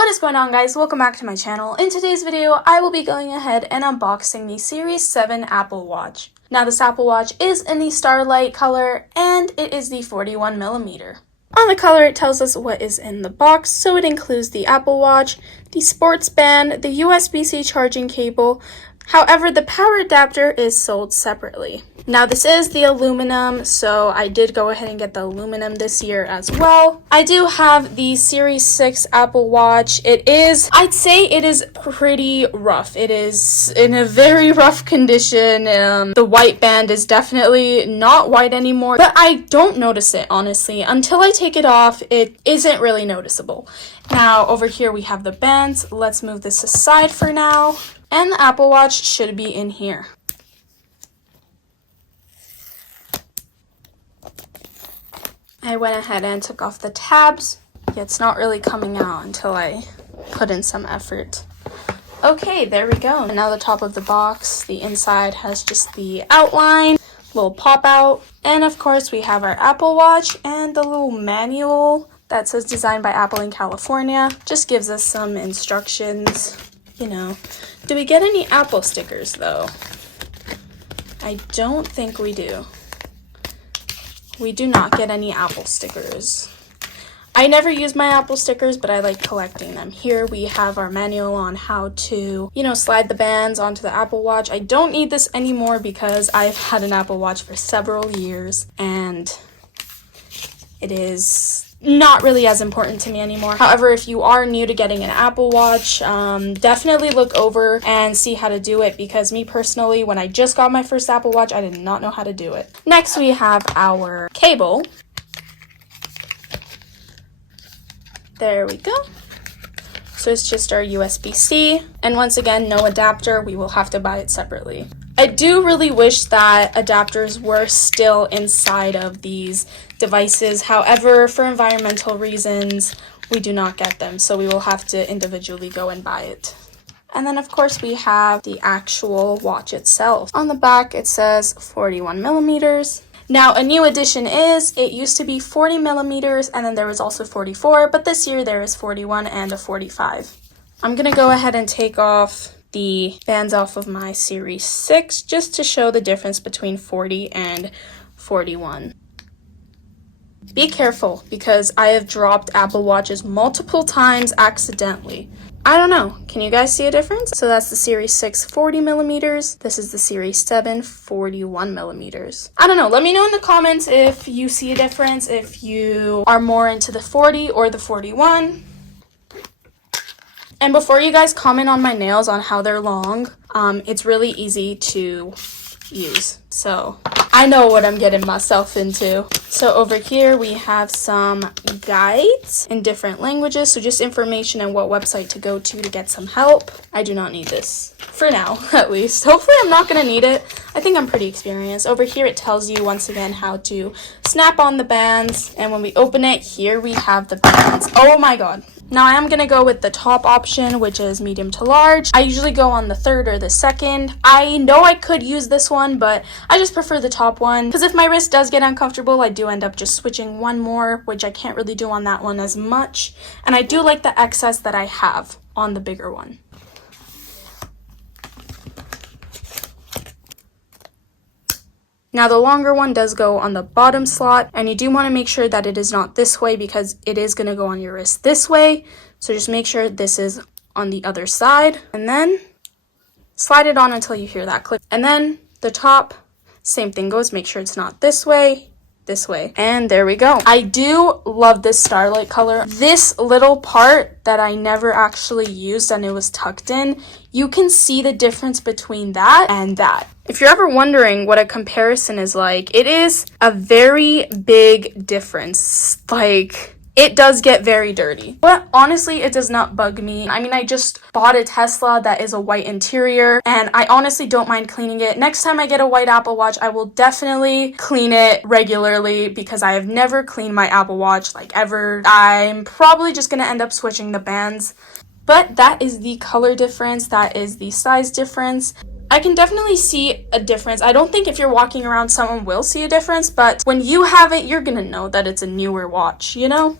What is going on, guys? Welcome back to my channel. In today's video, I will be going ahead and unboxing the Series 7 Apple Watch. Now, this Apple Watch is in the Starlight color, and it is the 41mm. On the color, it tells us what is in the box, so it includes the Apple Watch, the sports band, the USB-C charging cable. However, the power adapter is sold separately. Now, this is the aluminum, so I did go ahead and get the aluminum this year as well. I do have the Series 6 Apple Watch. I'd say it is pretty rough. It is in a very rough condition. The white band is definitely not white anymore, but I don't notice it, honestly. Until I take it off, it isn't really noticeable. Now, over here we have the bands. Let's move this aside for now. And the Apple Watch should be in here. I went ahead and took off the tabs. It's not really coming out until I put in some effort. Okay, there we go. And now the top of the box, the inside has just the outline, little pop out. And of course we have our Apple Watch and the little manual that says designed by Apple in California. Just gives us some instructions, you know. Do we get any Apple stickers though? I don't think we do. We do not get any Apple stickers. I never use my Apple stickers, but I like collecting them. Here we have our manual on how to, slide the bands onto the Apple Watch. I don't need this anymore because I've had an Apple Watch for several years and it is not really as important to me anymore. However, if you are new to getting an Apple Watch, definitely look over and see how to do it, because me personally, when I just got my first Apple Watch, I did not know how to do it. Next, we have our cable. There we go. So it's just our USB-C, and once again, no adapter. We will have to buy it separately. I do really wish that adapters were still inside of these devices. However, for environmental reasons, we do not get them, so we will have to individually go and buy it. And then, of course, we have the actual watch itself. On the back, it says 41mm. Now, a new addition is, it used to be 40mm, and then there was also 44, but this year there is 41 and a 45. I'm gonna go ahead and take off the bands off of my Series 6 just to show the difference between 40 and 41. Be careful, because I have dropped Apple Watches multiple times accidentally. I don't know, can you guys see a difference? So that's the Series 6 40mm, this is the Series 7 41mm. I don't know, let me know in the comments if you see a difference, if you are more into the 40 or the 41. And before you guys comment on my nails on how they're long, it's really easy to use. So I know what I'm getting myself into. So over here we have some guides in different languages. So just information on what website to go to get some help. I do not need this. For now, at least. Hopefully I'm not going to need it. I think I'm pretty experienced. Over here it tells you once again how to snap on the bands. And when we open it, here we have the bands. Oh my god. Now I am going to go with the top option, which is medium to large. I usually go on the third or the second. I know I could use this one, but I just prefer the top one, because if my wrist does get uncomfortable, I do end up just switching one more, which I can't really do on that one as much. And I do like the excess that I have on the bigger one. Now the longer one does go on the bottom slot, and you do want to make sure that it is not this way, because it is going to go on your wrist this way. So just make sure this is on the other side, and then slide it on until you hear that click. And then the top, same thing goes, make sure it's not this way, and there we go. I do love this Starlight color. This little part that I never actually used and it was tucked in, you can see the difference between that and that. If you're ever wondering what a comparison is like, it is a very big difference. Like, it does get very dirty, but honestly, it does not bug me. I mean, I just bought a Tesla that is a white interior, and I honestly don't mind cleaning it. Next time I get a white Apple Watch, I will definitely clean it regularly, because I have never cleaned my Apple Watch, like, ever. I'm probably just gonna end up switching the bands. But that is the color difference, that is the size difference. I can definitely see a difference. I don't think if you're walking around someone will see a difference, but when you have it, you're gonna know that it's a newer watch, you know?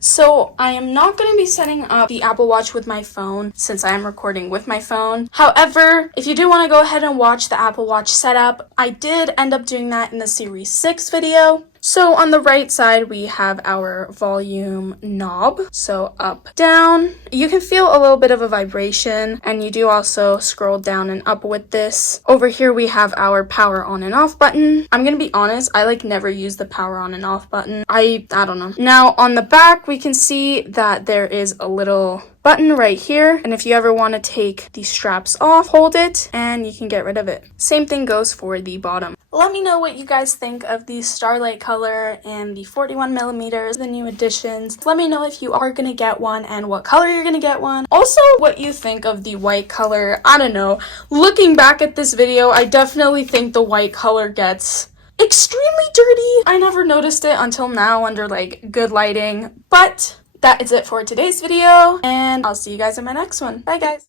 So I am not going to be setting up the Apple Watch with my phone since I am recording with my phone. However, if you do want to go ahead and watch the Apple Watch setup, I did end up doing that in the Series 6 video. So on the right side, we have our volume knob. So up, down. You can feel a little bit of a vibration, and you do also scroll down and up with this. Over here, we have our power on and off button. I'm gonna be honest, I never use the power on and off button. I don't know. Now on the back, we can see that there is a little button right here, and if you ever want to take the straps off, hold it and you can get rid of it. Same thing goes for the bottom. Let me know what you guys think of the Starlight color and the 41mm, the new additions. Let me know if you are gonna get one and what color you're gonna get one. Also, what you think of the white color. I don't know. Looking back at this video, I definitely think the white color gets extremely dirty. I never noticed it until now under good lighting, but that is it for today's video, and I'll see you guys in my next one. Bye guys!